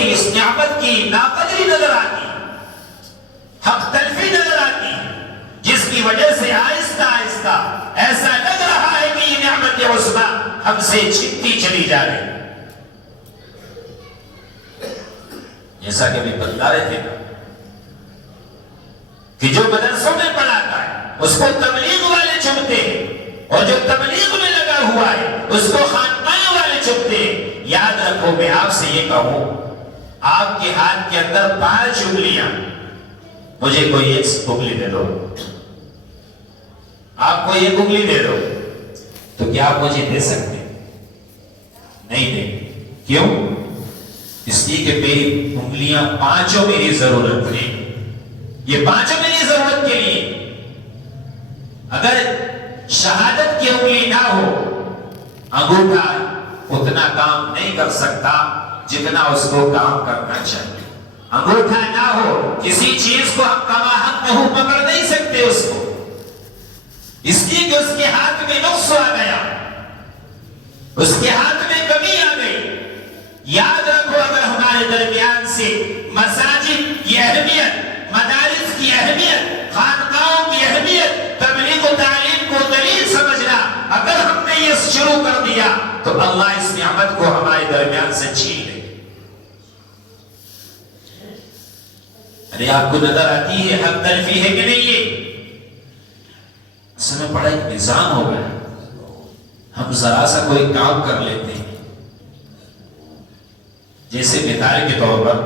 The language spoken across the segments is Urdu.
سے اس نعمت کی ناقدری نظر آتی، حق تلفی نظر آتی، جس کی وجہ سے آہستہ آہستہ ایسا لگ رہا ہے کہ یہ نعمت عظمیٰ ہم سے چھنتی چلی جا رہی۔ جیسا کہ بھی بتلا رہے تھے کہ جو مدرسوں میں پڑھاتا ہے اس کو تبلیغ والے چبھتے ہیں، اور جو تبلیغ میں لگا ہوا ہے اس کو خانقاہ والے چبھتے ہیں۔ یاد رکھو، میں آپ سے یہ کہوں، آپ کے ہاتھ کے اندر 5 انگلیاں، مجھے کوئی ایک انگلی دے دو، آپ کو ایک انگلی دے دو، تو کیا آپ مجھے دے سکتے؟ نہیں دیں۔ کیوں؟ اس لیے کہ میری انگلیاں 5 میری ضرورت نہیں، یہ 5 میری ضرورت کے لیے۔ اگر شہادت کی انگلی نہ ہو، انگوٹھا اتنا کام نہیں کر سکتا جتنا اس کو کام کرنا چاہیے۔ انگوٹھا نہ ہو، کسی چیز کو ہم کما حق نہیں پکڑ نہیں سکتے اس کو، اس لیے کہ اس کے ہاتھ میں نقص آ گیا، اس کے ہاتھ میں کمی آ گئی۔ یاد رکھو، اگر ہمارے درمیان سے مساجد کی اہمیت، مدارس کی اہمیت، خانقاہوں کی اہمیت، تبلیغ و تعلیم کو دلیل سمجھنا اگر ہم نے یہ شروع کر دیا تو اللہ اس نعمت کو ہمارے درمیان سے چھین لے۔ ارے آپ کو نظر آتی ہے حق تلفی ہے کہ نہیں؟ یہ اصل میں بڑا ایک نظام ہو گیا، ہم ذرا سا کوئی کام کر لیتے ہیں، جیسے مثال کے طور پر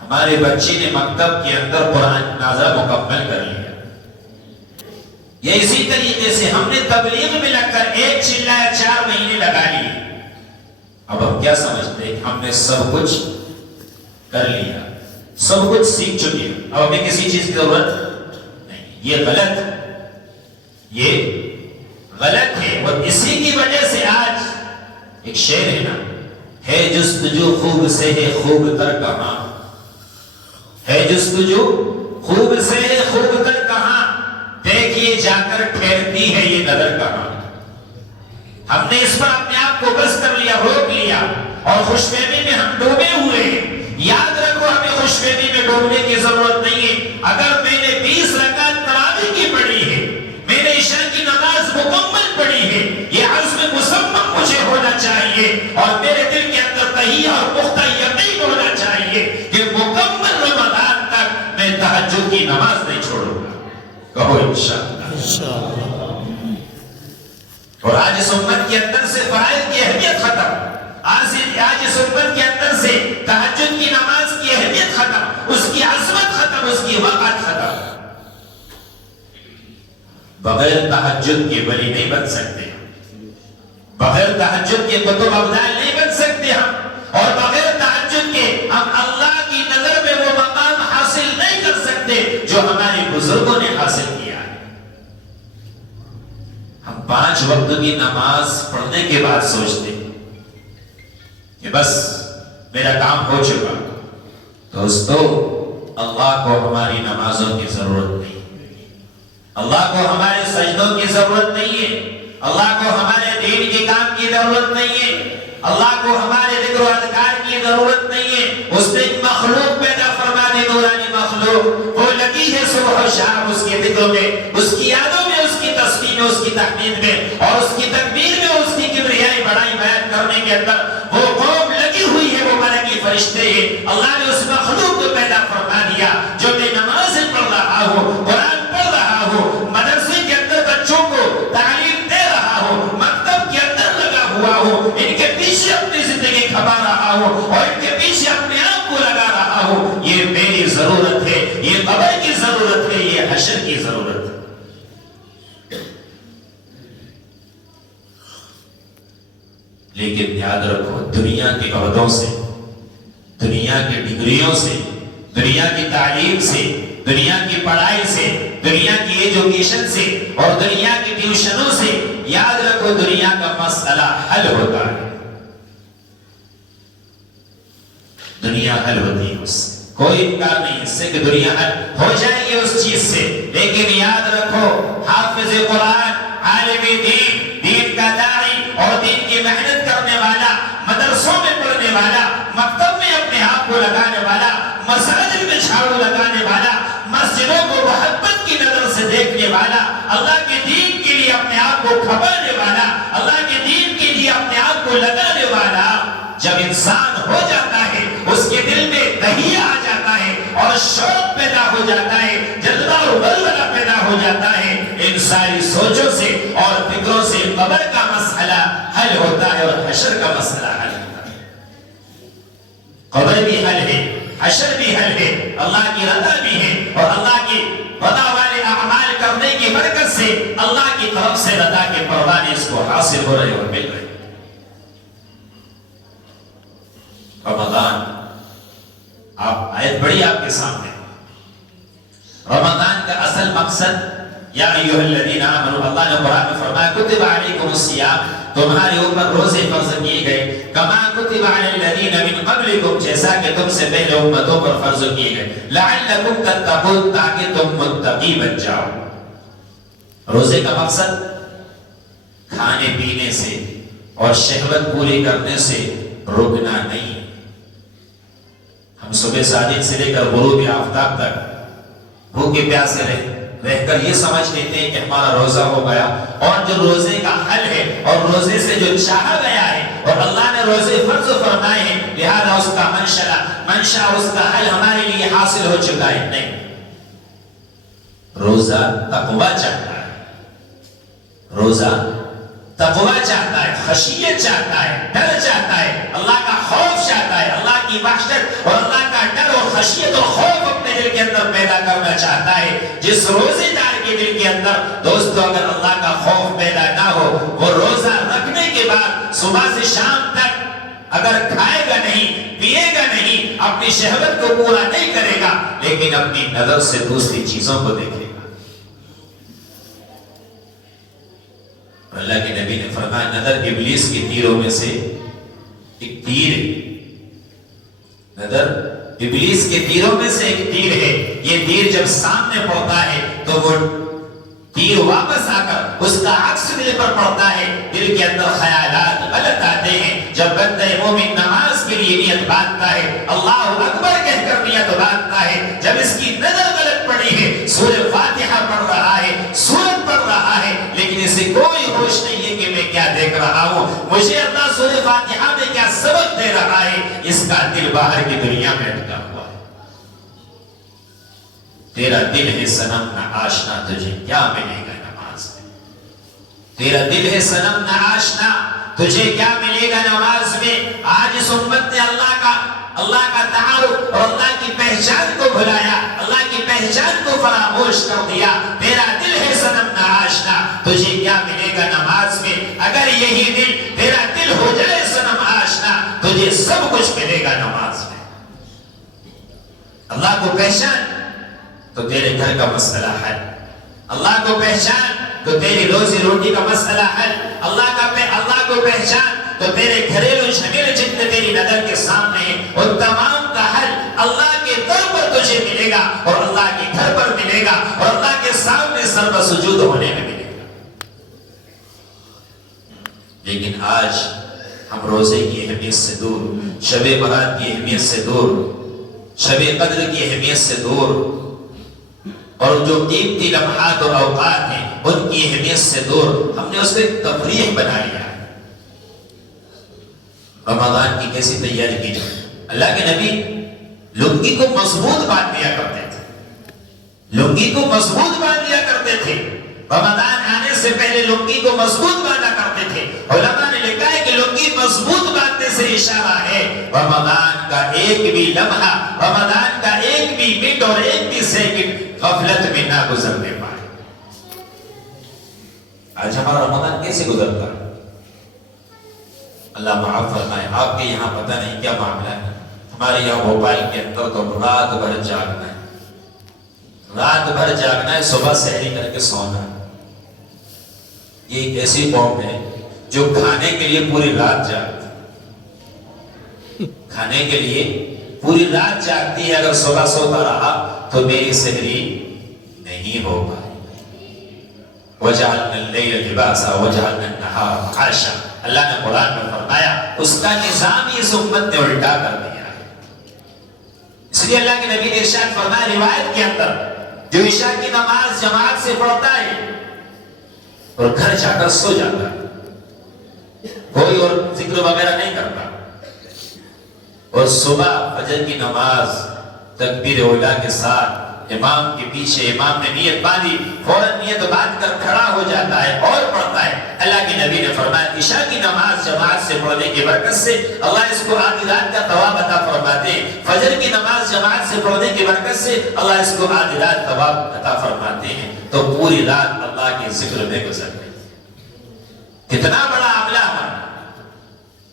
ہمارے بچے نے مکتب کے اندر قرآن نازلہ مکمل کر لیا، یا اسی طریقے سے ہم نے تبلیغ میں لگ کر 1 چلہ یا 4 مہینے لگا لیے۔ اب ہم کیا سمجھتے ہیں کہ ہم نے سب کچھ کر لیا، سب کچھ سیکھ چکے ہیں، اب ہمیں کسی چیز کی ضرورت نہیں۔ یہ غلط ہے، اور اسی کی وجہ سے آج ایک شعر ہے نا، ہے جستجو خوب سے ہے خوب تر کہاں، ہے جستجو خوب سے ہے خوب تر کہاں، دیکھیے جا کر ٹھہرتی ہے یہ نظر کہاں۔ ہم نے اس پر اپنے آپ کو بس کر لیا، روک لیا، اور خوش فہمی میں ہم ڈوبے ہوئے ہیں۔ یاد رکھو، ہمیں خوش فہمی میں ڈوبنے کی ضرورت نہیں ہے۔ اگر میں نے 20 رکعت تراویح کی پڑھی ہے، میں نے عشاء کی نماز مکمل پڑھی ہے، یہ عزم مصمم مجھے ہونا چاہیے، اور میرے دل کے اندر تہیہ اور پختہ یقین ہونا چاہیے کہ مکمل رمضان تک میں تہجد کی نماز نہیں چھوڑوں گا۔ کہو انشاءاللہ۔ اور آج اس امت کے اندر سے فرائض کی اہمیت ختم، آج اس امت کے اندر سے تہجد کی نماز کی اہمیت ختم، اس کی عظمت ختم، اس کی وقت ختم۔ بغیر تہجد کے ولی نہیں بن سکتے، بغیر تہجد کے قطب ابدال نہیں بن سکتے ہم، اور بغیر تہجد کے ہم اللہ کی نظر میں وہ مقام حاصل نہیں کر سکتے جو ہمارے بزرگوں نے حاصل کیا ہے۔ ہم 5 وقت کی نماز پڑھنے کے بعد سوچتے کہ بس میرا کام ہو چکا۔ دوستو، اللہ کو ہماری نمازوں کی ضرورت نہیں، اللہ کو ہمارے سجدوں کی ضرورت نہیں ہے، اللہ کو ہمارے دین کے کام کی ضرورت نہیں ہے، اللہ کو ہمارے ذکر و اذکار کی ضرورت نہیں ہے۔ اس نے ایک مخلوق پیدا فرما دی، نورانی مخلوق، وہ لگی ہے صبح و شام اس کے ذکر میں، اس کی یادوں میں، اس کی تسبیح میں، اس کی تحمید میں، اور اس کی تکبیر میں، اس کی کبریائی بڑائی بیان کرنے کے اندر وہ قوم لگی ہوئی ہے، وہ ملکی فرشتے ہیں۔ اللہ نے اس مخلوق کو پیدا فرما دیا جو میں نماز پڑھ رہا ہوں، قرآن پڑھ رہا ہوں، مدرسے کے اندر بچوں کو تعلیم دے رہا ہوں، مکتب کے اندر لگا ہوا ہوں، ان کے پیچھے اپنی زندگی کھپا رہا ہوں، اور ان کے پیچھے اپنے آپ کو لگا رہا ہوں۔ یہ میری ضرورت ہے، یہ قبر کی ضرورت ہے، یہ حشر کی ضرورت ہے۔ لیکن یاد رکھو، دنیا کے عہدوں سے، دنیا کی ڈگریوں سے، دنیا کی تعلیم سے، دنیا کی پڑھائی سے، دنیا کی ایجوکیشن سے، اور دنیا کی ٹیوشنوں سے، یاد رکھو دنیا کا مسئلہ حل ہوتا ہے، دنیا حل ہوتی ہے، اس سے کوئی انکار نہیں اس سے کہ دنیا حل ہو جائے گی اس چیز سے۔ لیکن یاد رکھو، حافظ قرآن، عالم دین، دین کا داعی اور دین کی محنت کرنے والا، مدرسوں میں پڑھنے والا، مکتب میں اپنے آپ کو لگانے والا، مساجد میں جھاڑو لگانے والا، مسجدوں کو محبت کی نظر سے دیکھنے والا، اللہ کے دین کے لیے اپنے آپ کو کھپانے والا، اللہ کے دین کے لیے اپنے آپ کو لگانے والا جب انسان ہو جاتا ہے، اس کے دل میں تہیہ آ جاتا ہے اور شوق پیدا ہو جاتا ہے، جذبہ اور ولولہ پیدا ہو جاتا ہے، ان ساری سوچوں سے اور فکروں سے قبر کا مسئلہ حل ہوتا ہے اور حشر کا مسئلہ حل ہوتا ہے۔ قبر بھی حل ہے، حشر بھی حل ہے، اللہ کی رضا بھی ہے، اور اللہ کی رضا والے اعمال کرنے کی برکت سے اللہ کی طرف سے رضا کے پروانے اس کو حاصل ہو رہے اور مل رہے۔ رمضان، آپ آیت بڑی آپ کے سامنے، رمضان کا اصل مقصد یا ایھا الذین آمنوا، اللہ نے قرآن میں فرمایا کتب علیکم الصیام، تمہارے اوپر روزے فرض کیے گئے، کما کتب علی الذین من قبلکم، جیسا کہ تم سے پہلے امتوں پر فرض کیے گئے، لعلکم تتقون، تاکہ تم متقی بن جاؤ۔ روزے کا مقصد کھانے پینے سے اور شہوت پوری کرنے سے رکنا نہیں۔ ہم صبح صادق سے لے کر غروب آفتاب تک بھوکے پیاسے رہ کر یہ سمجھ لیتے ہیں کہ ہمارا روزہ ہو گیا، اور جو روزے کا حل ہے اور روزے سے جو چاہا گیا ہے اور اللہ نے روزے فرض فرمائے ہیں، لہذا اس کا منشا اس کا حل ہمارے لیے حاصل ہو چکا ہے۔ نہیں، روزہ تقویٰ چاہتا ہے، روزہ تقویٰ چاہتا ہے، خشیت چاہتا ہے، ڈر چاہتا ہے، اللہ کا خوف چاہتا ہے، اللہ کی وحشت اور اللہ کا ڈر اور خشیت اور خوف اپنے دل کے اندر پیدا کرنا چاہتا ہے۔ جس روزے دار کے دل کے اندر دوستو اگر اللہ کا خوف پیدا نہ ہو، وہ روزہ رکھنے کے بعد صبح سے شام تک اگر کھائے گا نہیں، پیے گا نہیں، اپنی شہوت کو پورا نہیں کرے گا، لیکن اپنی نظر سے دوسری چیزوں کو دیکھے گا۔ اللہ کے نبی نے فرمایا نظر ابلیس کی تیروں میں سے ایک تیر ہے، نظر ابلیس کے تیروں میں سے ایک تیر ہے، یہ تیر جب سامنے پڑتا ہے تو وہ تیر واپس آ کر اس کا عکس دل پر پڑتا ہے، دل کے اندر خیالات غلط آتے ہیں۔ جب بندہ مومن نماز کے لیے نیت باندھتا ہے، اللہ اکبر کہہ کر نیت باندھتا ہے، جب اس کی نظر غلط پڑی ہے، سورہ فاتحہ پڑھ رہا ہے، سورت پڑھ رہا ہے، لیکن اسے کوئی ہوش نہیں ہے کہ میں کیا دیکھ رہا ہوں، مجھے اللہ سورہ فاتحہ میں کیا سبق دے رہا ہے، اس کا دل باہر کی دنیا میں اٹکا ہوا ہے۔ تیرا دل ہے صنم نہ آشنا، تجھے کیا ملے گا نماز میں؟ تیرا دل ہے صنم نہ آشنا، تجھے کیا ملے گا نماز میں؟ آج اس امت نے اللہ کا تعارف اور اللہ کی پہچان کو بھلایا، اللہ کی پہچان کو فراموش کر دیا۔ تیرا دل ہے صنم نہ آشنا، تجھے کیا ملے گا نماز میں؟ اگر یہی دل تیرا دل ہو جائے صنم آشنا، تجھے سب کچھ ملے گا نماز میں۔ اللہ کو پہچان تو تیرے گھر کا مسئلہ حل، اللہ کو پہچان تو تیری روزی روٹی کا مسئلہ حل، اللہ کو پہچان تو تیرے گھریلو جھمیلے جتنے تیری نظر کے سامنے ہیں ان تمام کا حل اللہ کے در پر تجھے ملے گا، اور اللہ کے گھر پر ملے گا، اور اللہ کے سامنے سر بسجود ہونے میں ملے گا۔ لیکن آج ہم روزے کی اہمیت سے دور، شب برات کی اہمیت سے دور، شب قدر کی اہمیت سے دور، اور جو قیمتی لمحات اور اوقات ہیں ان کی اہمیت سے دور، ہم نے اس کو ایک تفریح بنا لیا۔ رمضان کی کیسی تیاری کی جائے؟ اللہ کے نبی لنگی کو مضبوط باندھ دیا کرتے تھے، لنگی کو مضبوط باندھ دیا کرتے تھے، رمضان آنے سے پہلے لنگی کو مضبوط باندھا کرتے تھے۔ علماء نے لکھا ہے کہ لنگی مضبوط باندھنے سے اشارہ ہے رمضان کا ایک بھی لمحہ، رمضان کا ایک بھی منٹ اور ایک بھی سیکنڈ غفلت میں نہ گزرنے پائے۔ آج ہمارا رمضان کیسے گزرتا ہے؟ اللہ معاف فرمائے، آپ کے یہاں پتہ نہیں کیا معاملہ ہے، ہمارے یہاں بھوپال کے اندر تو رات بھر جاگنا ہے، رات بھر جاگنا ہے، صبح سحری کر کے سونا ہے۔ یہ ایک ایسی قوم ہے جو کھانے کے لیے پوری رات جاگتی ہے، کھانے کے لیے پوری رات جاگتی ہے، اگر صبح سوتا رہا تو میری سحری نہیں ہو پائی۔ وَجَعَلْنَا اللَّيْلَ لِبَاسًا وَجَعَلْنَا النَّهَارَ مَعَاشًا، اللہ نے قرآن میں فرمایا فرمایا اس کا نظام ہی اس امت نے الٹا کر دیا ہے۔ اس لیے اللہ کے نبی نے ارشاد فرمایا روایت کے اندر، جو عشاء کی نماز جماعت سے پڑھتا ہے اور گھر جا کر سو جاتا ہے، کوئی اور ذکر وغیرہ نہیں کرتا، اور صبح فجر کی نماز تکبیر اولا کے ساتھ امام کے پیچھے امام نے نیت باندھی، فوراً نیت باندھ کر کھڑا ہو جاتا ہے اور پڑھتا ہے۔ اللہ کے نبی نے فرمایا عشاء کی نماز جماعت سے پڑھنے کی برکت سے اللہ اس کو آدھی رات کا ثواب عطا فرماتے ہیں، فجر کی نماز جماعت سے پڑھنے کی برکت سے اللہ اس کو آدھی رات ثواب عطا فرماتے ہیں، تو پوری رات اللہ کے ذکر میں گزر گئی۔ کتنا بڑا عملہ ہمارا،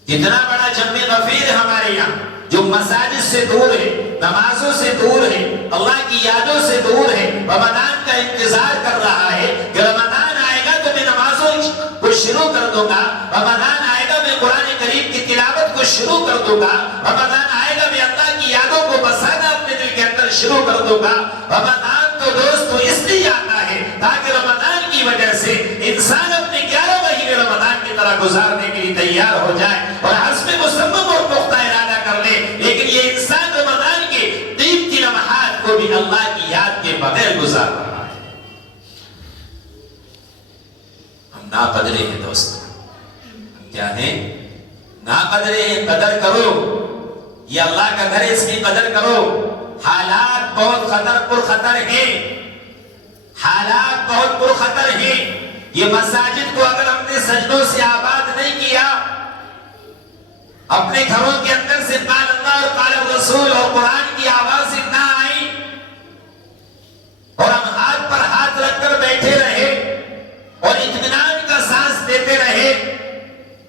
کتنا بڑا جمع غفیر ہمارے یہاں، جو مساجد سے دور ہے، نمازوں سے دور ہے، اللہ کی یادوں سے دور ہے، رمضان کا انتظار کر رہا ہے کہ رمضان آئے گا تو میں نمازوں کو شروع کر دوں گا، رمضان آئے گا میں قرآن کریم کی تلاوت کو شروع کر دوں گا، رمضان آئے گا میں اللہ کی یادوں کو بسانا اپنے دل کے اندر شروع کر دوں گا۔ رمضان تو دوستو اس لیے آتا ہے تاکہ رمضان کی وجہ سے انسان اپنے 11 مہینے رمضان کی طرح گزارنے کے لیے تیار ہو جائے اور عزم مصمم اور پختہ ارادہ کر لے۔ لیکن یہ انسان رمضان کے قیمتی لمحات کو بھی اللہ کی یاد کے بغیر گزار رہا ہے۔ ہم ناقدرے ہیں دوستو، ہم کیا ہیں؟ ناقدرے ہیں۔ قدر کرو، یہ اللہ کا گھر ہے، اس کی قدر کرو۔ حالات بہت پرخطر ہیں، حالات بہت پرخطر ہیں۔ یہ مساجد کو اگر ہم نے سجدوں سے آباد نہیں کیا، اپنے گھروں کے اندر سے قال اللہ اور قال الرسول اور قرآن کی آواز نہ آئی، اور ہم ہاتھ پر ہاتھ رکھ کر بیٹھے رہے اور اطمینان کا سانس دیتے رہے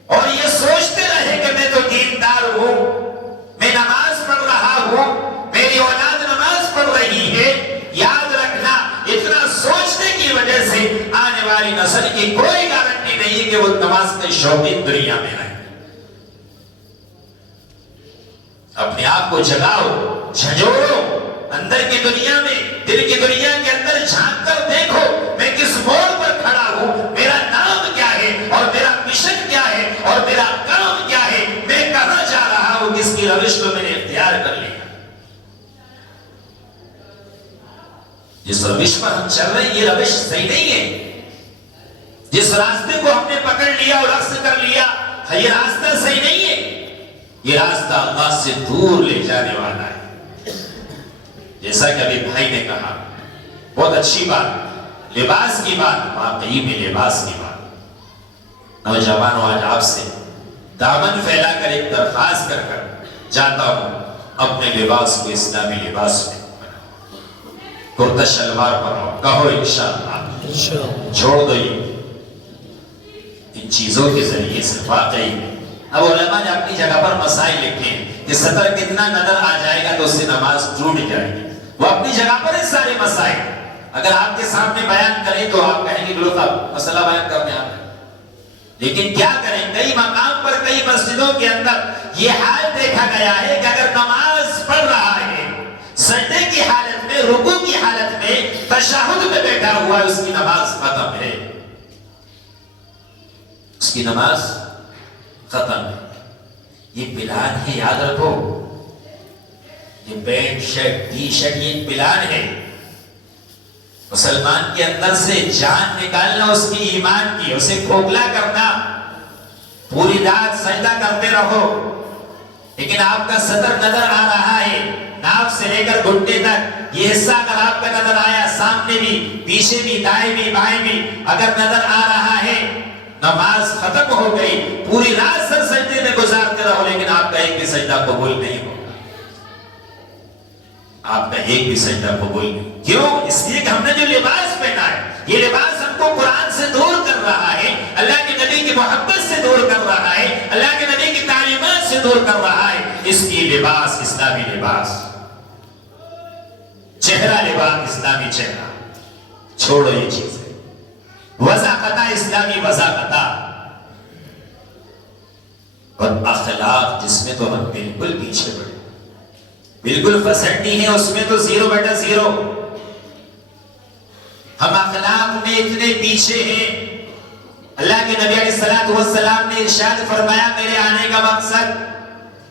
اور یہ سوچتے رہے کہ میں تو دیندار ہوں، میں نماز پڑھ رہا ہوں، میری اولاد نماز پڑھ رہی ہے، یاد رکھنا اتنا سوچنے کی وجہ سے آنے والی نسل کی کوئی گارنٹی نہیں ہے کہ وہ نماز کے شوقین دنیا میں رہے۔ اپنے آپ کو جگاؤ، جھنجھوڑو، اندر کی دنیا میں، دل کی دنیا کے اندر جھانک کر دیکھو میں کس موڑ پر کھڑا ہوں، میرا نام کیا ہے اور میرا مشن کیا ہے اور میرا کام کیا ہے، میں کہاں جا رہا ہوں، کس کی روش کو میں نے اختیار کر لیا۔ جس روش پر ہم چل رہے ہیں یہ روش صحیح نہیں ہے، جس راستے کو ہم نے پکڑ لیا اور اخذ کر لیا یہ راستہ صحیح نہیں ہے، یہ راستہ اللہ سے دور لے جانے والا ہے۔ جیسا کہ ابھی بھائی نے کہا، بہت اچھی بات، لباس کی بات، واقعی میں لباس کی بات۔ نوجوانوں آج آپ سے دامن پھیلا کر ایک درخواست کر جاتا ہوں، اپنے لباس کو اسلامی لباس میں کرتا شلوار پہنو، کہو انشاءاللہ، چھوڑ دو یہ ان چیزوں کے ذریعے سے۔ واقعی میں اب علماء نے اپنی جگہ پر مسائل لکھے ہیں کہ سطر کتنا نظر آ جائے گا تو اس سے نماز ٹوٹ جائے گی، وہ اپنی جگہ پر ہیں سارے مسائل۔ اگر آپ کے سامنے بیان کریں تو آپ کہیں گے لوگ اب مسئلہ بیان کرنے آتے ہیں، لیکن کیا کریں، کئی مقام پر کئی مسجدوں کے اندر یہ حال دیکھا گیا ہے کہ اگر نماز پڑھ رہا ہے سجدے کی حالت میں، رکوع کی حالت میں، تشہد میں بیٹھا ہوا ہے، اس کی نماز ختم ہے، اس کی نماز ختم ہے۔ یہ پلان ہے، یاد رکھو، یہ پینٹ شرٹ ٹی شرٹ یہ پلان ہے۔ مسلمان کے اندر سے جان نکالنا اس کی ایمان کی، اسے کھوکھلا کرنا، پوری رات سجدہ کرتے رہو، لیکن آپ کا صدر نظر آ رہا ہے، ناف سے لے کر گھٹنے تک یہ حصہ اگر آپ کا نظر آیا، سامنے بھی، پیچھے بھی، دائیں بھی، بائیں بھی اگر نظر آ رہا ہے، نماز ختم ہو گئی۔ پوری رات سر سجدے میں گزارتے رہو لیکن آپ کا ایک بھی سجدہ قبول نہیں ہوگا، آپ کا ایک بھی سجدہ قبول نہیں۔ کیوں؟ اس لیے کہ ہم نے جو لباس پہنا ہے، یہ لباس ہم کو قرآن سے دور کر رہا ہے، اللہ کے نبی کی محبت سے دور کر رہا ہے، اللہ کے نبی کی تعلیمات سے دور کر رہا ہے۔ اس کی لباس اسلامی لباس، چہرہ لباس اسلامی چہرہ، چھوڑو یہ چیزیں، وضاقتہ اسلامی وضاقتہ، اور اخلاق جس میں تو ہم بالکل پیچھے پڑے، بالکل فسڈی ہیں، اس میں تو 0/0۔ ہم اخلاق میں اتنے پیچھے ہیں اللہ کے نبی علیہ السلام نے ارشاد فرمایا میرے آنے کا مقصد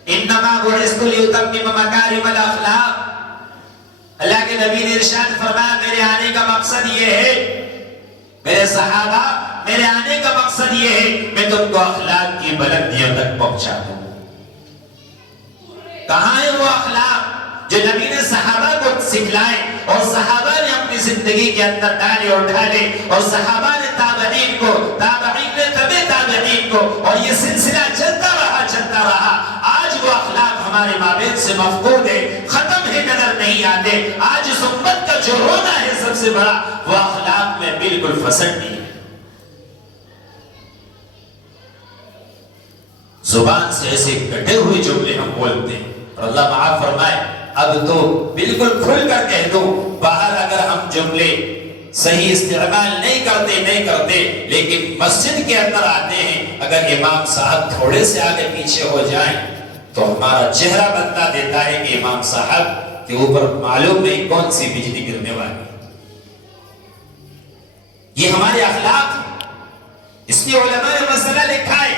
انما بعثت لیتمم مکارم الاخلاق، اللہ کے نبی نے ارشاد فرمایا میرے آنے کا مقصد یہ ہے، میرے صحابہ میرے آنے کا مقصد یہ ہے میں تم کو اخلاق کی بلندیوں تک پہنچا دوں۔ کہاں ہے وہ اخلاق جو نبی نے صحابہ کو سکھلائے اور صحابہ نے اپنی زندگی کے اندر ڈالے اور ڈھالے، اور صحابہ نے تابعین کو، تابعین نے تبع تابعین کو، اور یہ سلسلہ چلتا رہا۔ آج وہ اخلاق ہمارے مابین سے مفقود ہے، ختم ہے، نظر نہیں آتے۔ آج اس امت کا جو رونا ہے سب سے بڑا وہ اخلاق میں بالکل فسٹ نہیں ہے۔ زبان سے ایسے کٹے ہوئے جملے ہم بولتے ہیں، اور اللہ معاف فرمائے اب تو بالکل کھل کر کہہ دو، باہر اگر ہم جملے صحیح استعمال نہیں کرتے لیکن مسجد کے اندر آتے ہیں، اگر امام صاحب تھوڑے سے آگے پیچھے ہو جائیں تو ہمارا چہرہ بتا دیتا ہے کہ امام صاحب کے اوپر معلوم نہیں کون سی بجلی گرنے والی۔ یہ ہمارے اخلاق ہیں، اس لیے علماء نے مسئلہ لکھا ہے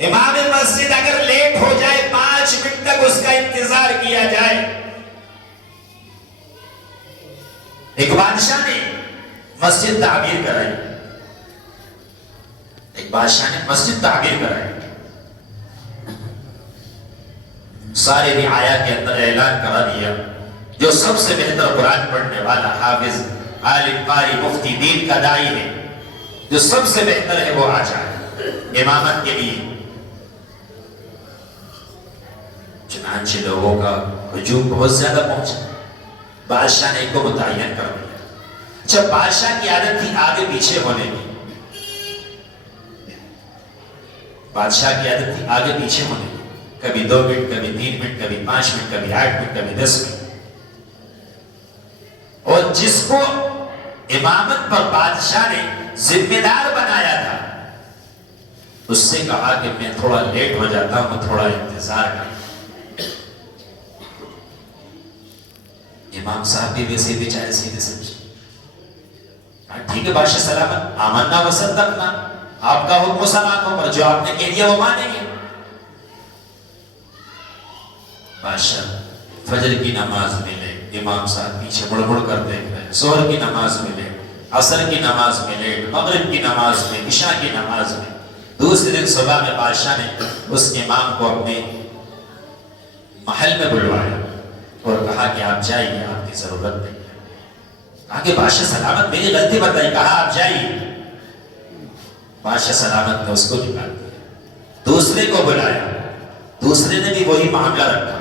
امام مسجد اگر لیٹ ہو جائے 5 منٹ تک اس کا انتظار کیا جائے۔ ایک بادشاہ نے مسجد تعمیر کرائی، سارے رعایا کے اندر اعلان کرا دیا جو سب سے بہتر قرآن پڑھنے والا حافظ عالم قاری مفتی دین کا داعی ہے، جو سب سے بہتر ہے وہ آ جائے امامت کے لیے۔ چنانچہ لوگوں کا ہجوم بہت زیادہ پہنچا، بادشاہ نے ایک کو متعین کر دیا۔ جب بادشاہ کی عادت تھی آگے پیچھے ہونے کی، کبھی 2 منٹ، کبھی 3 منٹ، کبھی 5 منٹ، کبھی 8 منٹ، کبھی 10 منٹ، اور جس کو امامت پر بادشاہ نے ذمہ دار بنایا تھا اس سے کہا کہ میں تھوڑا لیٹ ہو جاتا ہوں، تھوڑا انتظار کریں۔ امام صاحب بھی ویسے بیچارے سیدھے سمجھے، ٹھیک ہے بادشاہ سلامت، آمنا و صدقنا، آپ کا حکم سماعتوں پر، جو آپ نے کہہ دیا وہ مانیں گے۔ بادشاہ فجر کی نماز میں لے، امام صاحب پیچھے مڑ مڑ کر دیکھ رہے ہیں، ظہر کی نماز میں لے، عصر کی نماز میں لیٹ، مغرب کی نماز میں، عشاء کی نماز میں۔ دوسرے دن صبح میں بادشاہ نے اس امام کو اپنے محل میں بلوایا اور کہا کہ آپ جائیے، آپ کی ضرورت نہیں ہے۔ کہا کہ بادشاہ سلامت میری غلطی بتائی، کہا آپ جائیے۔ بادشاہ سلامت نے اس کو نکال دیا، دوسرے کو بلایا، دوسرے نے بھی وہی معاملہ رکھا،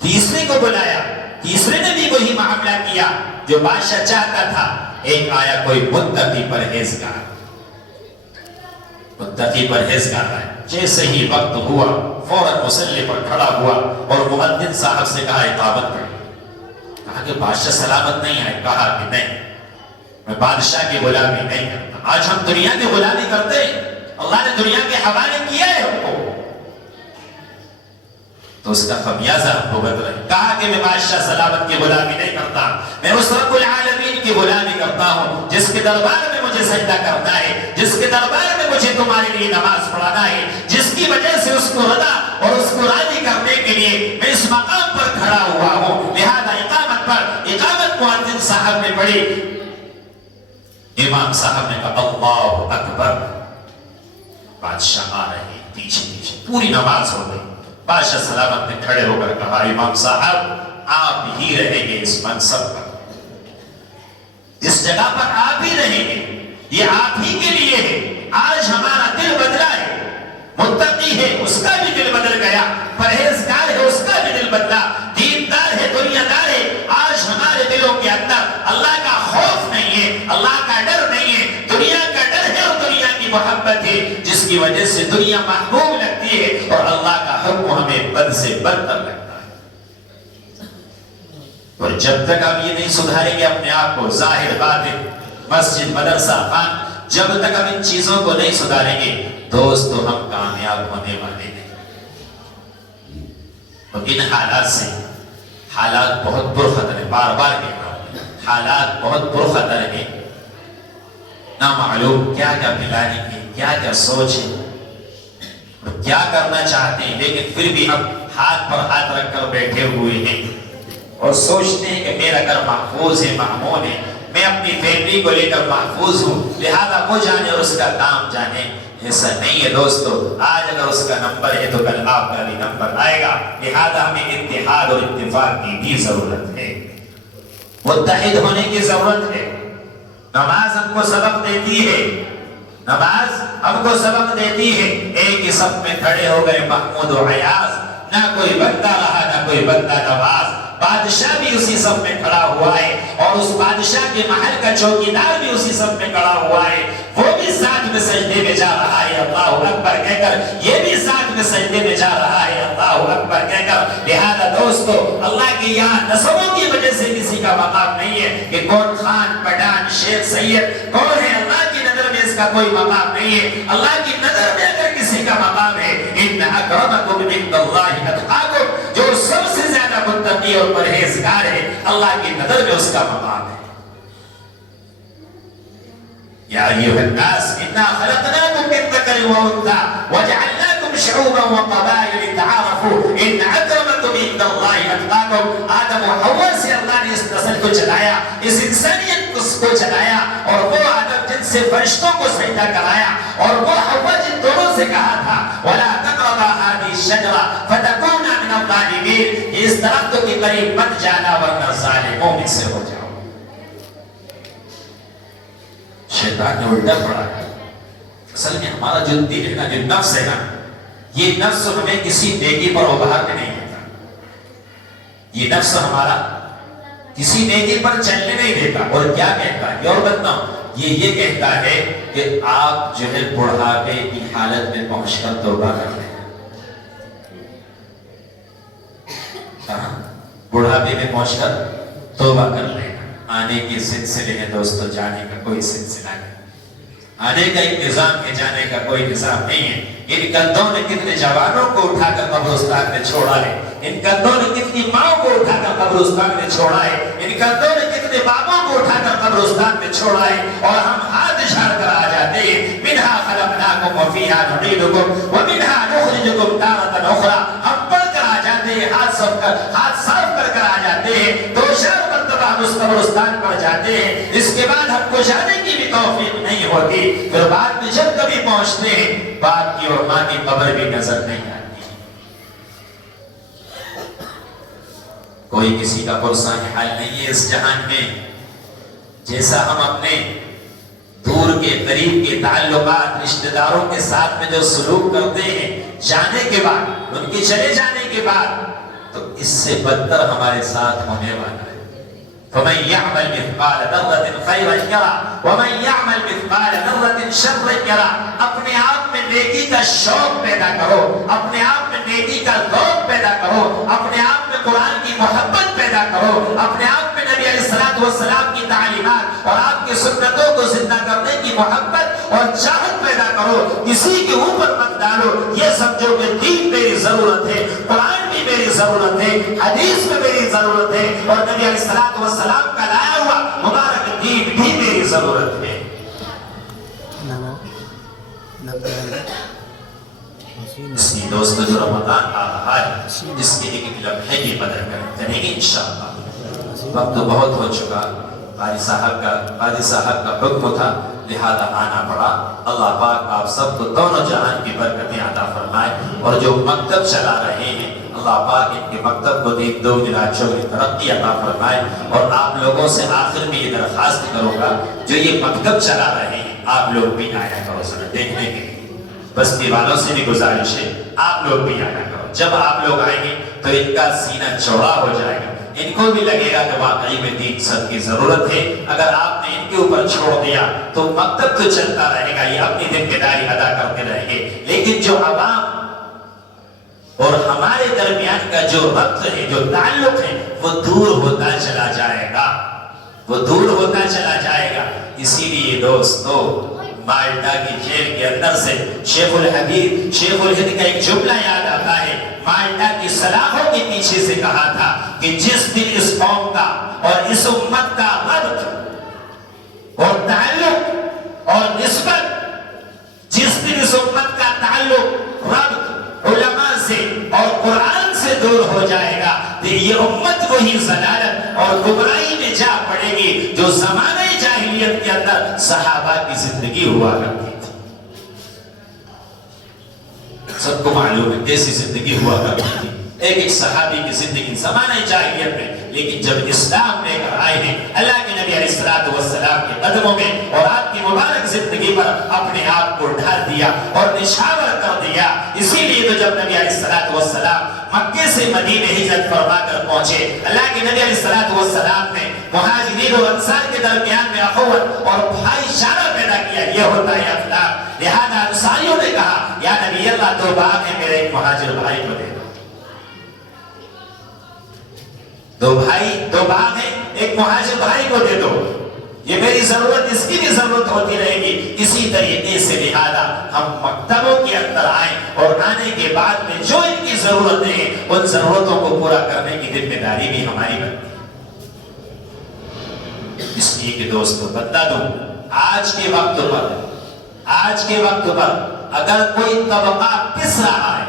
تیسرے کو بلایا، تیسرے نے بھی وہی معاملہ کیا جو بادشاہ چاہتا تھا۔ ایک آیا کوئی متقی پرہیزگار ہے، جیسے ہی وقت ہوا فوراً مصلی پر کھڑا ہوا اور مؤذن صاحب سے کہا اقامت پڑھی۔ کہا کہ بادشاہ سلامت نہیں آئے، کہا کہ نہیں، میں بادشاہ کی غلامی نہیں کرتا۔ آج ہم دنیا کی غلامی کرتے ہیں، اللہ نے دنیا کے حوالے کیا ہے ہم کو، تو اس کا خمیازہ ہم بھگت رہے۔ کہا کہ میں بادشاہ سلامت کی غلامی نہیں کرتا، میں اس رب العالمین کی غلامی کرتا ہوں جس کے دربار میں مجھے سجدہ کرنا ہے، جس کے دربار میں مجھے تمہارے لیے نماز پڑھانا ہے، جس کی وجہ سے اس کو رضا اور اس کو راضی کرنے کے لیے میں اس مقام پر کھڑا ہوا ہوں۔ لہذا اقامت مؤذن صاحب نے پڑھی، امام صاحب نے کہا اللہ اکبر، بادشاہ آ رہے ہیں پیچھے پیچھے، پوری نماز ہو گئی۔ بادشاہ سلامت نے کھڑے ہو کر کہا امام صاحب آپ ہی رہیں گے اس منصب پر، اس جگہ پر آپ ہی رہیں گے، یہ آپ ہی کے لیے ہے۔ آج ہمارا دل بدلا ہے، متقی ہے اس کا بھی دل بدل گیا، پرہیزگار ہے اس کا بھی دل بدلا، دیندار ہے، دنیا دار ہے۔ آج ہمارے دلوں کے اندر اللہ کا خوف نہیں ہے، اللہ کا ڈر نہیں ہے، دنیا کا ڈر ہے اور دنیا کی محبت ہے، جس کی وجہ سے دنیا محبوب لگتی ہے اور اللہ کا حکم ہمیں بد سے بدتر لگتا ہے۔ اور جب تک ہم یہ نہیں سدھاریں گے اپنے آپ کو، ظاہر باطن، مسجد، مدرسہ، خان، جب تک ہم ان چیزوں کو نہیں سدھاریں گے دوستو ہم کامیاب ہونے والے نہیں۔ اور ان حالات سے، حالات بہت پرخطر ہیں، بار بار کہہ رہا ہوں، حالات بہت پرخطر ہیں۔ نہ معلوم کیا کیا پلانیں کی، کیا کیا سوچ ہے، کیا کرنا چاہتے ہیں، لیکن پھر بھی ہم ہاتھ پر ہاتھ رکھ کر بیٹھے ہوئے ہیں اور سوچتے ہیں کہ میرا گھر محفوظ ہے، مامون ہے، میں اپنی فیملی کو لے کر محفوظ ہوں، لہذا وہ جانے اور اس کا کام جانے۔ ایسا نہیں ہے دوستو، آج اگر اس کا نمبر ہے تو کل آپ کا بھی نمبر آئے گا، لہذا ہمیں اتحاد اور اتفاق کی بھی ضرورت ہے، متحد ہونے کی ضرورت ہے۔ نماز ہم کو سبق دیتی ہے، نماز ہم کو سبق دیتی ہے، ایک ہی صف میں کھڑے ہو گئے محمود و عیاض، نہ کوئی بندہ رہا نہ کوئی بندہ نواز، بادشاہ بھی اسی صف میں کھڑا ہوا ہے اور اس بادشاہ کے محل کا چوکیدار بھی اسی صف میں کھڑا ہوا ہے، وہ بھی ساتھ میں سجدے میں جا رہا ہے اللہ اکبر کہہ کر، یہ بھی ساتھ میں سجدے میں جا رہا ہے اللہ اکبر کہہ کر۔ لہذا دوستو، اللہ کے یہاں نسبوں کی وجہ سے کسی کا مقام نہیں ہے کہ کون خان، پٹھان، شیخ، سید کون ہے، اللہ کی نظر میں اس کا کوئی مقام نہیں ہے۔ اللہ کی نظر میں اگر کسی کا مقام ہے، ان اکرمکم عند اللہ اتقاکم، جو سب سے زیادہ متقی اور پرہیزگار ہے، اللہ کی نظر میں اس کا مقام ہے۔ یا ایھا الناس انا خلقناکم من ذکر و انثى وجعلناکم شعوبا وقبائل لتعارفوا ان اکرمکم عند اللہ اتقاکم۔ آدم و حوا سے اللہ نے اس نسل کو چلایا، اس انسانیت کو چلایا، اور وہ آدم جن سے فرشتوں کو سجدہ کرایا، اور وہ حوا جن دونوں سے کہا تھا وَلَا تَقْرَبَا هَٰذِهِ الشَّجَرَةَ فَتَكُونَا مِنَ الظَّالِمِينَ، اس درخت کی قریب مت جانا ورنہ ظالموں میں سے ہو جاؤ۔ شیطان نے الٹا پڑا ہے۔ اصل میں ہمارا جو دل ہے نا، جو نفس ہے نا، یہ نفس ہمیں کسی نیکی پر ابھارنے نہیں دیتا، یہ نفس ہمارا کسی نیکی پر چلنے نہیں دیتا، اور کیا کہتا ہے، اور بتاؤں، یہ کہتا ہے کہ آپ جو ہے بڑھاپے کی حالت میں پہنچ کر توبہ کر لیں۔ بڑھاپے میں پہنچ کر توبہ کر لیں۔ آنے کے سلسلے ہیں دوستو، جانے کا کوئی سلسلہ نہیں، آنے کا انتظام ہے، جانے کا کوئی نظام نہیں ہے۔ ان کندھوں نے کتنے جوانوں کو اٹھا کر قبرستان میں چھوڑا ہے، ان کندھوں نے کتنی ماں کو اٹھا کر قبرستان میں چھوڑا ہے، ان کندھوں نے کتنے باپوں کو اٹھا کر قبرستان میں چھوڑا ہے، اور ہم ہاتھ جھاڑ کر آ جاتے ہیں۔ منہا خلقناکم وفیہا نعیدکم ومنہا نخرجکم تارۃ اخری، ہم پڑھ کر آ جاتے ہیں، ہاتھ صاف کر آ جاتے ہیں، دو چار مرتبہ ہم اس قبرستان پر جاتے ہیں، اس کے بعد ہم کو جانے کی بھی توفیق نہیں ہوتی، پھر بعد میں جب کبھی پہنچتے ہیں، باپ کی اور ماں کی قبر بھی نظر نہیں آتی۔ کوئی کسی کا پرسان حال نہیں ہے اس جہان میں، جیسا ہم اپنے دور کے قریب کے تعلقات رشتہ داروں کے ساتھ میں جو سلوک کرتے ہیں جانے کے بعد، ان کے چلے جانے کے بعد، تو اس سے بدتر ہمارے ساتھ ہونے والا ہے۔ فَمَنْ يَعْمَلْ مِثْقَالَ ذَرَّةٍ خَيْرًا يَرَهُ وَمَنْ يَعْمَلْ مِثْقَالَ ذَرَّةٍ شَرًّا يَرَهُ۔ اپنے آپ میں نیکی کا شوق پیدا کرو، اپنے آپ میں نیکی کا ذوق پیدا کرو، اپنے آپ میں قرآن کی محبت پیدا کرو، اپنے آپ میں نبی علیہ السلام کی تعلیمات اور آپ کی سنتوں کو زندہ کرنے کی محبت اور چاہت پیدا کرو، کسی کے اوپر مت ڈالو، یہ سمجھو کہ دین میری ضرورت ہے، قرآن بھی میری ضرورت ہے، حدیث میں میری ضرورت ہے، اور نبی علیہ السلام کا لایا ہوا مبارک دین بھی میری ضرورت ہے۔ اس لیے دوستو، جو رمضان آ رہا ہے، جس کے ایک لمحے کی قدر کریں گے انشاءاللہ۔ وقت تو بہت ہو چکا، قاضی صاحب کا حکم تھا، لہذا آنا پڑا۔ اللہ پاک آپ سب کو دونوں جہان کی برکتیں عطا فرمائے، اور جو مکتب چلا رہے ہیں اللہ پاک ان کے مکتب کو دین دو گنا چوگنی ترقی عطا فرمائے۔ اور آپ لوگوں سے آخر میں یہ درخواست کروں گا، جو یہ مکتب چلا رہے ہیں آپ لوگ بھی آیا کرو سر دیکھنے کے لیے، بستی والوں سے بھی گزارش ہے آپ لوگ بھی آیا کرو۔ جب آپ لوگ آئیں گے تو ان کا سینہ چوڑا ہو جائے گا، ان کو بھی لگے گا کہ واقعی میں دین سب کی ضرورت ہے۔ اگر آپ نے ان کے اوپر چھوڑ دیا تو مکتب تو چلتا رہے گا، یہ اپنی ذمہ داری ادا کرتے رہیں گے، لیکن جو عوام اور ہمارے درمیان کا جو ربط ہے، جو تعلق ہے، وہ دور ہوتا چلا جائے گا، وہ دور ہوتا چلا جائے گا۔ اسی لیے دوستو، مالٹا کی جیل کے اندر سے شیخ الہند کا ایک جملہ یاد آتا ہے۔ مالٹا کی سلاخوں کے پیچھے سے کہا تھا کہ جس دن اس قوم کا اور اس امت کا ربط اور تعلق اور نسبت جس دن اس امت کا تعلق رب علماء سے اور قرآن سے دور ہو جائے گا تو یہ امت وہی ضلالت اور گمراہی میں جا پڑے گی جو زمانہ جاہلیت کے اندر صحابہ کی زندگی ہوا کرتی تھی. سب کو معلوم ہے کیسی زندگی ہوا کرتی تھی ایک صحابی کی زندگی زمانہ جاہلیت میں. لیکن جب اسلام لے کر آئے ہیں اللہ کے نبی علیہ السلام کے قدموں میں اور آپ کی مبارک زندگی پر اپنے آپ کو ڈھال دیا اور نشاور کر دیا. اسی لیے تو جب نبی علیہ السلام مکے سے مدینے ہجرت فرما کر پہنچے اللہ کے نبی علیہ السلام نے مہاجرین اور انصار کے درمیان میں اخوت اور بھائی چارہ پیدا کیا. یہ ہوتا ہے اخلاق. لہذا انصاریوں نے کہا یا نبی اللہ دو باغ ہیں میرے ایک مہاجر بھائی کو دے دو. دو باغ ہیں ایک مہاجر بھائی کو دے دو. یہ میری ضرورت اس کی بھی ضرورت ہوتی رہے گی. اسی طریقے سے لہذا ہم مکتبوں کے اندر آئیں اور آنے کے بعد میں جو ان کی ضرورتیں ہیں ان ضرورتوں کو پورا کرنے کی ذمہ داری بھی ہماری بنتی ہے. اس لیے کہ دوستو بتا دوں آج کے وقت پر اگر کوئی طبقہ پس رہا ہے,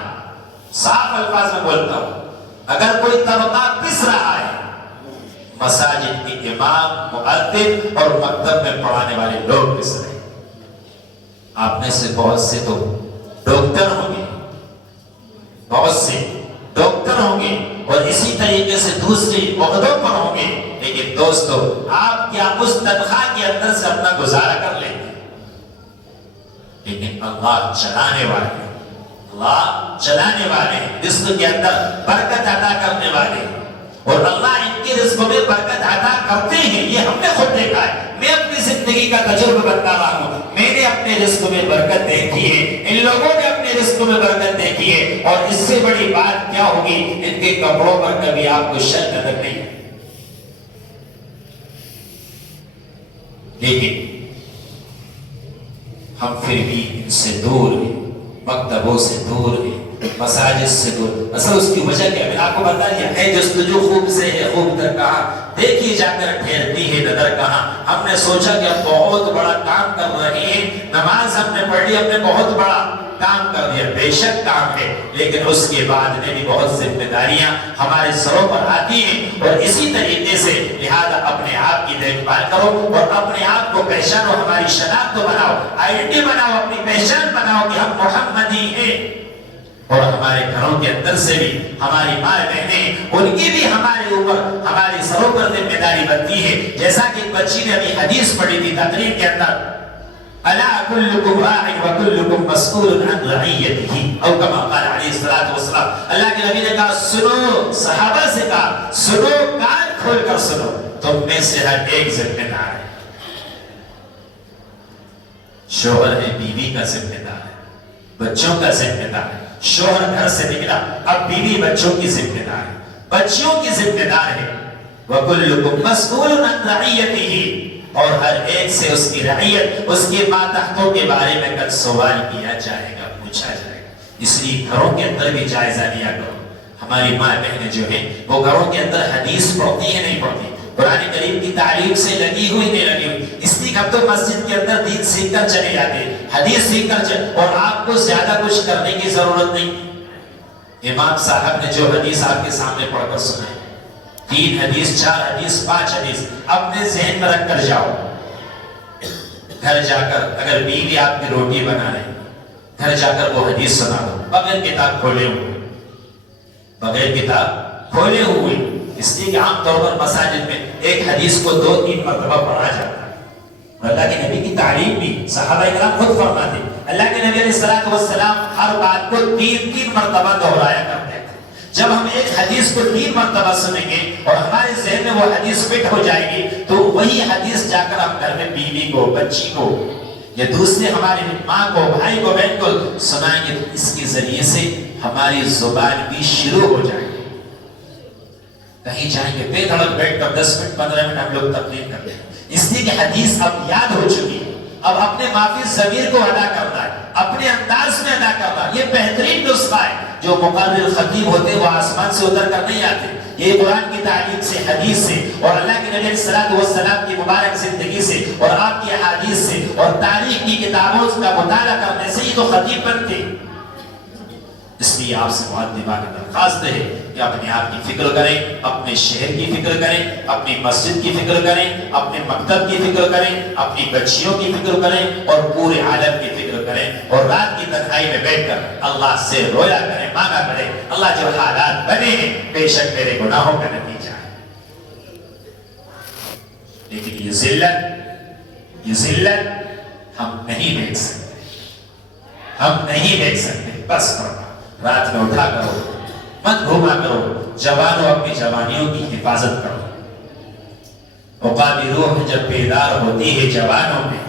صاف الفاظ میں بولتا ہوں, اگر کوئی طبقہ پس رہا ہے, مساجد کے امام, مؤذن اور مکتب میں پڑھانے والے لوگ پس رہے ہیں. آپ میں سے بہت سے تو ڈاکٹر ہوں گے, اور اسی طریقے سے دوسری عہدوں پر ہوں گے, لیکن دوستو آپ کیا اس تنخواہ کے اندر سے اپنا گزارا کر لیں گے؟ لیکن اللہ چلانے والے ہیں, رزق کے اندر برکت عطا کرنے والے ہیں, اور اللہ ان کے رزق میں برکت عطا کرتے ہیں. یہ ہم نے خود دیکھا ہے. میں اپنی زندگی کا تجربہ بتا رہا ہوں. میں نے اپنے رزق میں برکت دیکھی ہے, ان لوگوں نے اپنے رزق میں برکت دیکھی ہے, اور اس سے بڑی بات کیا ہوگی, ان کے کپڑوں پر کبھی آپ کو شر نظر نہیں. لیکن ہم پھر بھی ان سے دور ہیں, مکتبوں سے دور ہیں, مساجد سے دور. اصل اس کی وجہ کیا ہے, میں نے آپ کو بتا دیا ہے. جستجو خوب سے ہے, خوب در کہاں دیکھی جا کر ٹھہرتی ہے نظر کہاں. ہم نے سوچا کہ ہم بہت بڑا کام کر رہے ہیں, نماز ہم نے پڑھ لی, ہم نے بہت بڑا کام کر دیا. بے شک کام ہے, لیکن اس کے بعد میں بھی بہت ذمہ داریاں ہمارے سروں پر آتی ہیں. اور اسی طریقے سے لہذا اپنے آپ کی دیکھ بھال کرو اور اپنے آپ کو پہچانو, ہماری شناخت بناؤ, آئیڈینٹی بناؤ, اپنی پہچان بناؤ کہ ہم محمدی ہیں. اور ہمارے گھروں کے اندر سے بھی ہماری ماں بہنیں, ان کی بھی ہمارے اوپر, ہماری سروں پر ذمہ داری بنتی ہے. جیسا کہ ایک بچی نے ابھی حدیث پڑھی تھی تقریر کے اندر, الا کلکم راع وکلکم مسئول عن رعیتہ, او کما قال علیہ السلام. اللہ کے نبی نے کہا سنو, صحابہ سے کہا سنو, کان کھول کر سنو, تم میں سے ہر ایک ذمہ دار ہے. شوہر ہے بیوی کا ذمہ دار ہے, بچوں کا ذمہ دار ہے. شوہر گھر سے نکلا, اب بیوی بچوں کی ذمہ دار ہے, بچیوں کی ذمہ دار ہے. وَكُلُّكُمْ مَسْئُولٌ عَنْ رَعِيَّتِهِ, اور ہر ایک سے اس کی رعیت, اس کے ماتحتوں کے بارے میں کل سوال کیا جائے گا, پوچھا جائے گا. اس لیے گھروں کے اندر بھی جائزہ لیا کرو. ہماری ماں بہنیں جو ہیں وہ گھروں کے اندر حدیث پڑھتی ہیں نہیں پڑھتی, قرآن کریم کی تعلیم سے لگی ہوئی نہیں لگی ہوئی. اس لیے ہم تو مسجد کے اندر دین سیکھ کر چلے جاتے, حدیث سیکھ کر چلے, اور آپ کو زیادہ کچھ کرنے کی ضرورت نہیں. امام صاحب نے جو حدیث آپ کے سامنے پڑھ کر سنائے, 3 حدیث, 4 حدیث, 5 حدیث, اپنے ذہن میں رکھ کر جاؤ. گھر جا کر اگر بیوی آپ کی روٹی بنا رہے, گھر جا کر وہ حدیث سنا دو, بغیر کتاب کھولے ہوئے. اس لیے کہ عام طور پر مساجد میں ایک حدیث کو 2-3 مرتبہ پڑھا جاتا ہے. اللہ کے نبی کی تعلیم بھی صحابہ کرام خود فرماتے, اللہ کے نبی علیہ السلام ہر بات کو 3 مرتبہ دہرایا کرتے تھے. جب ہم ایک حدیث کو 3 مرتبہ سنیں گے اور ہمارے ذہن میں وہ حدیث فٹ ہو جائے گی, تو وہی حدیث جا کر ہم گھر میں بیوی کو, بچی کو یا دوسرے ہماری ماں کو, بھائی کو, بہن کو سنائیں گے, تو اس کے ذریعے سے ہماری زبان بھی شروع ہو جائے گی. کہیں جائیں گے بے دھڑک بیٹھ کر 10 منٹ 15 منٹ ہم لوگ تقریر کرتے ہیں, اس لیے کہ حدیث اب یاد ہو چکی ہے. اب اپنے معافی ضمیر کو ادا کرنا ہے, اپنے انداز میں ادا کرنا. یہ بہترین نسخہ ہے. جو مقرر خطیب ہوتے وہ آسمان سے اتر کر نہیں آتے, یہ قرآن کی تعلیم سے، حدیث سے، اور اللہ کے نبی علیہ السلام کی مبارک زندگی سے، اور آپ کی احادیث سے، اور تاریخ کی کتابوں کا مطالعہ کرنے سے ہی تو خطیب بنتے۔ اس لیے آپ سے معلمہ کی درخواست ہے کہ اپنے آپ کی فکر کریں، اپنے شہر کی فکر کریں، اپنی مسجد کی فکر کریں، اپنے مکتب کی فکر کریں، اپنی بچیوں کی فکر کریں، اور پورے عالم کی فکر کریں، اور رات کی تنہائی میں بیٹھ کر اللہ سے رویا کریں، مانگا کریں، اللہ جو حالات بنے ہیں بے شک میرے گناہوں کا نتیجہ ہے۔ لیکن یہ ذلت ہم نہیں دیکھ سکتے، ہم نہیں دیکھ سکتے۔ بس کرنا، رات میں اٹھا کرو، مت گھوما کرو، جوانوں اپنی جوانیوں کی حفاظت کرو۔ عقابی روح جب بیدار ہوتی ہے جوانوں میں،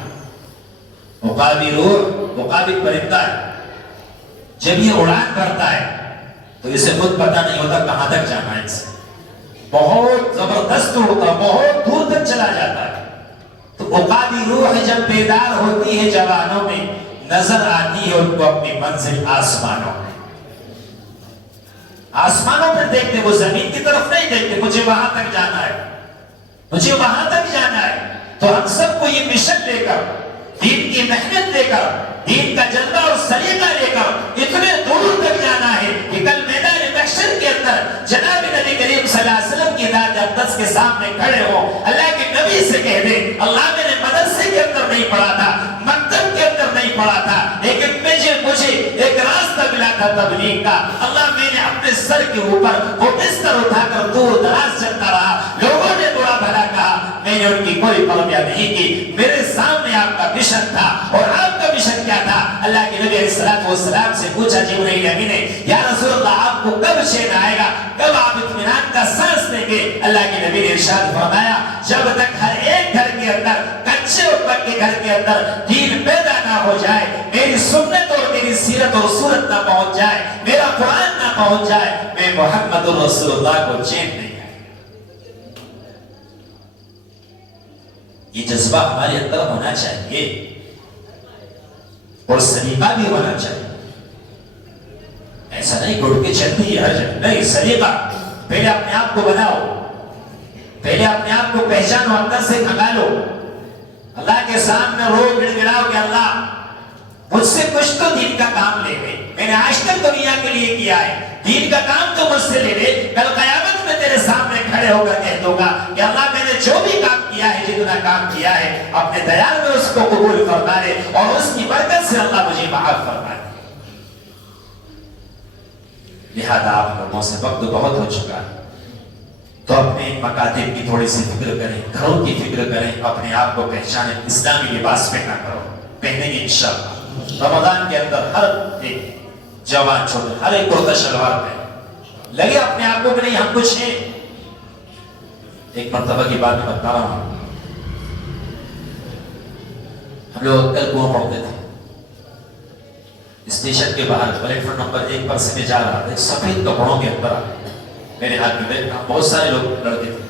عقابی روح، عقابی پرندہ ہے، جب یہ اڑان بھرتا ہے تو اسے خود پتہ نہیں ہوتا کہاں تک جانا ہے، اسے بہت زبردست ہوتا، بہت دور تک چلا جاتا ہے۔ تو عقابی روح جب بیدار ہوتی ہے جوانوں میں، نظر آتی ہے ان کو اپنی منزل آسمانوں میں، آسمانوں پر دیکھتے، وہ زمین کی طرف نہیں دیکھتے، مجھے وہاں تک جانا ہے، مجھے وہاں تک جانا ہے۔ تو ہم سب کو یہ مشن لے کر، دین کی محنت لے کر، دین کا جلوہ اور سلیقہ لے کر اتنے دور تک جانا ہے کہ کل میدان محشر کے اندر جناب نبی کریم صلی اللہ علیہ وسلم کی ذات اقدس کے سامنے کھڑے ہو، اللہ کے نبی سے کہہ دے، اللہ میں نے مدرسے کے اندر نہیں پڑھا تھا، مکتب کے اندر نہیں پڑھا تھا، لیکن مجھے ایک راستہ ملا تھا تبلیغ کا، اللہ میں نے اپنے سر کے اوپر وہ بستر اٹھا کر دور دراز چلتا رہا، لوگوں نے برا بھلا کہا، میں نے ان کی کوئی پرواہ نہیں کی، میرے سامنے آپ کا مشن تھا، اور آپ کا مشن کیا تھا؟ اللہ کے نبی علیہ السلام سے پوچھا جبرائیل امین نے، یا رسول اللہ آپ کو کب چین آئے گا، کب آپ اطمینان کا سانس لیں گے؟ اللہ کے نبی نے ارشاد فرمایا، جب تک ہر ایک گھر کے اندر، کچے اور پکے گھر کے اندر دین پیدا نہ ہو جائے، میری سنت اور میری سیرت اور صورت نہ پہنچ جائے، میرا قرآن نہ پہنچ جائے، میں محمد رسول اللہ کو چین نہیں۔ یہ جذبہ ہمارے اندر ہونا چاہیے، اور سلیقہ بھی ہونا چاہیے۔ ایسا نہیں گھڑ کے چلتی ہے ہر جگہ، نہیں، سلیقہ پہلے اپنے آپ کو بناؤ، پہلے اپنے آپ کو پہچانو، اندر سے کھنگالو، اللہ کے سامنے رو گڑ گڑاؤ کہ اللہ مجھ سے کچھ تو دین کا کام لے لے، میں نے آج تک دنیا کے لیے کیا ہے، دین کا کام تو مجھ سے لے لے، کل قیامت میں تیرے سامنے کھڑے ہو کر کہہ دوں گا کہ اللہ میں نے جو بھی کام کیا ہے، جتنا کام کیا ہے، اپنے دیال میں اس کو قبول فرما لے، اور اس کی برکت سے اللہ مجھے معاف فرما لے۔ لہذا آپ لوگوں سے وقت بہت ہو چکا ہے، تو اپنے مکاتب کی تھوڑی سی فکر کریں، گھروں کی فکر کریں، اپنے آپ کو پہچانیں، اسلامی لباس پہنا کرو، پہنیں گے انشاءاللہ۔ رمضان کے اندر ہر ایک جوان چھوٹے ہر ایک کرتا شلوار پہنے، لگے اپنے آپ کو کہ نہیں ہم کچھ ہیں۔ ایک مرتبہ کی بات میں بتا رہا ہوں، ہم لوگ کل کنواں پڑھتے تھے، اسٹیشن کے باہر پلیٹ فارم نمبر 1 پر سے میں جا رہا تھا، ایک سفید کپڑوں کے اندر میرے ہاتھ میں بیٹھا، بہت سارے لوگ لڑکے تھے،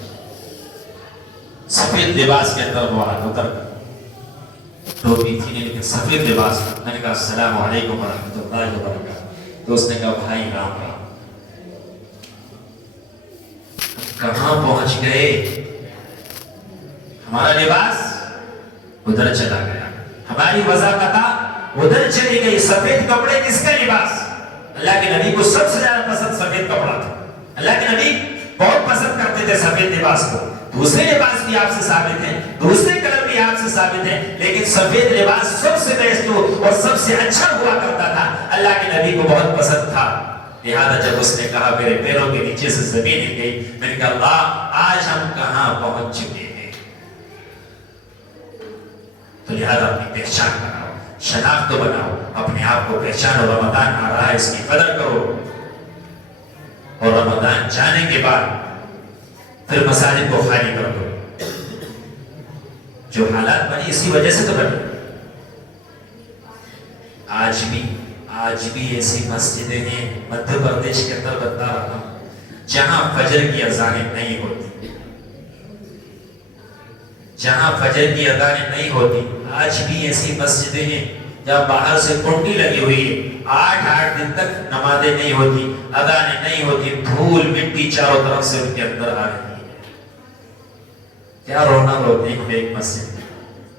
سفید لباس کے اندر وہ ہاتھ اتر کر، ٹوپی تھی نہیں لیکن سفید لباس، میں نے کہا السلام علیکم ورحمۃ اللہ وبرکاتہ، تو اس نے کہا بھائی رام رام، کہاں پہنچ گئے، ہمارا لباس ادھر چلا گیا، ہماری وضاحت ادھر چلی گئی، سفید کپڑے کس کا لباس؟ اللہ کے نبی کو سب سے زیادہ پسند سفید کپڑا تھا، اللہ کے نبی بہت پسند کرتے تھے سفید لباس کو، دوسرے لباس بھی آپ سے ثابت ہیں، دوسرے کلر بھی آپ سے ثابت ہیں، لیکن سفید لباس سب سے بیسٹ اور سب سے اچھا ہوا کرتا تھا، اللہ کے نبی کو بہت پسند تھا۔ لہذا جب اس نے کہا میرے پیروں کے نیچے سے زمین ہل گئی، میں نے کہا اللہ آج ہم کہاں پہنچ چکے ہیں۔ تو لہذا اپنی پہچان بناؤ، شناخت بناؤ، اپنے آپ کو پہچانو، رمضان آ رہا ہے اس کی قدر کرو، اور رمضان جانے کے بعد پھر مساجد کو خالی کر دو، جو حالات بنی اسی وجہ سے تو بنی۔ آج بھی ایسی مسجدیں ہیں مدھیہ پردیش کے اندر بتا رہا ہوں جہاں فجر کی اذانیں نہیں ہوتی، جہاں فجر کی اذانیں نہیں ہوتی، آج بھی ایسی مسجدیں ہیں جہاں باہر سے کنڈی لگی ہوئی ہے، 8 دن تک نمازیں نہیں ہوتی، اذانیں نہیں ہوتی، دھول مٹی چاروں طرف سے ان کے اندر آ رہی ہے۔ کیا رونا روتے ہیں ایک مسجد،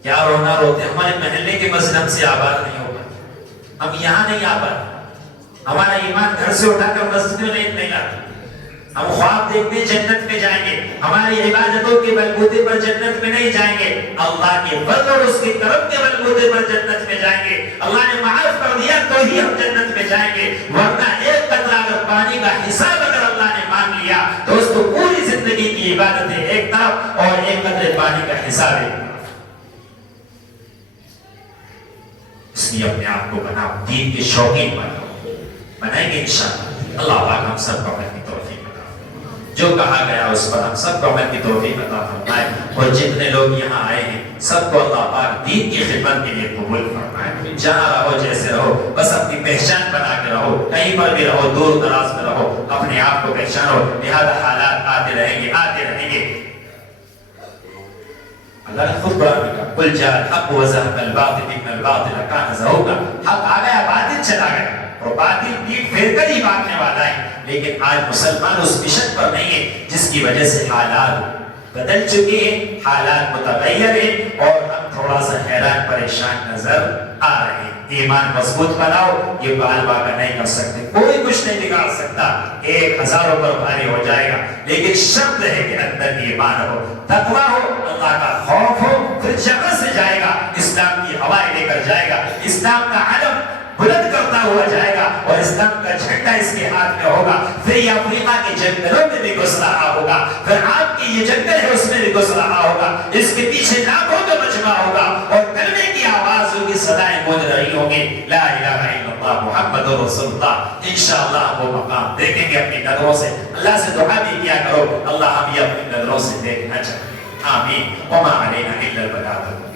کیا رونا روتے ہیں، ہمارے محلے کے مسجد ہم سے آباد نہیں ہوگا، ہم یہاں نہیں آباد، ہمارا ایمان گھر سے اٹھا کر مسجد میں نہیں آتا، ہم خواب دیکھتے جنت میں جائیں گے، ہماری عبادتوں کے بلبوتے پر جنت میں نہیں جائیں گے، اللہ کے فضل اور اس کے کرم کے بلبوتے پر جنت میں جائیں گے۔ اللہ نے معاف کر دیا تو ہی ہم جنت میں جائیں گے، ورنہ ایک قطرہ اگر پانی کا حساب اگر اللہ نے مانگ لیا تو اس کو پوری زندگی کی عبادتیں ایک طرف اور ایک قطرے پانی کا حساب ایک طرف۔ اس لیے اپنے آپ کو بناؤ، دین کے شوقین بناؤ، بنائیں گے انشاءاللہ۔ اللہ پاک ہم سب کو عمل کی توفیق عطا فرمائے، جو کہا گیا اس پر ہم سب کو عمل کی توفیق عطا فرمائے، اور جتنے لوگ یہاں آئے ہیں سب کو اللہ پاک دین کی خدمت کے لیے قبول فرمائے۔ جہاں رہو جیسے رہو، بس اپنی پہچان بنا کے رہو، کہیں پر بھی رہو، دور دراز میں رہو، اپنے آپ کو پہچانو، لہذا حالات آتے رہیں گے آتے رہیں گے۔ اللہ نے خود قرآن میں کہا قل جاء الحق وزهق الباطل ان الباطل كان زهوقا، حق آ گیا باطل چلا گیا، اور باطل پیٹ پھیر کر ہی بھاگنے والا ہے۔ لیکن آج مسلمان اس مشن پر نہیں ہے، جس کی وجہ سے حالات بدل چکے ہیں، حالات متغیر ہیں، اور ہم تھوڑا سا حیران پریشان نظر آ رہے ہیں۔ ایمان مضبوط بناؤ، یہ بال باغا نہیں کر سکتے، کوئی کچھ نہیں بگاڑ سکتا، 1000 پر بھاری ہو جائے گا، لیکن شرط ہے کہ اندر ایمان ہو، تقویٰ ہو، اللہ کا خوف ہو، پھر جگہ سے جائے گا، اسلام کی ہوائیں لے کر جائے گا، اسلام کا علم بلند کرتا ہوا جائے گا، اور اسلام کا جھنڈا اس کے ہاتھ میں ہوگا، پھر یہ افریقہ کے جنگلوں میں بھی گھس رہا ہوگا، پھر آپ کی یہ جنگل ہے اس میں بھی گھس رہا ہوگا، اس کے پیچھے لاکھوں کا مجمع ہوگا، اور کلمے کی آواز ہوگی، صدائیں گونج رہی ہوگی، لا الہ الا اللہ محمد رسول اللہ۔ انشاءاللہ وہ مقام دیکھیں گے اپنی نظروں سے، اللہ سے دعا بھی کیا کرو، اللہ ہم یہ اپنی نظروں سے دیکھنا چاہتے ہیں، آمین۔ وما علینا الا البلاغ۔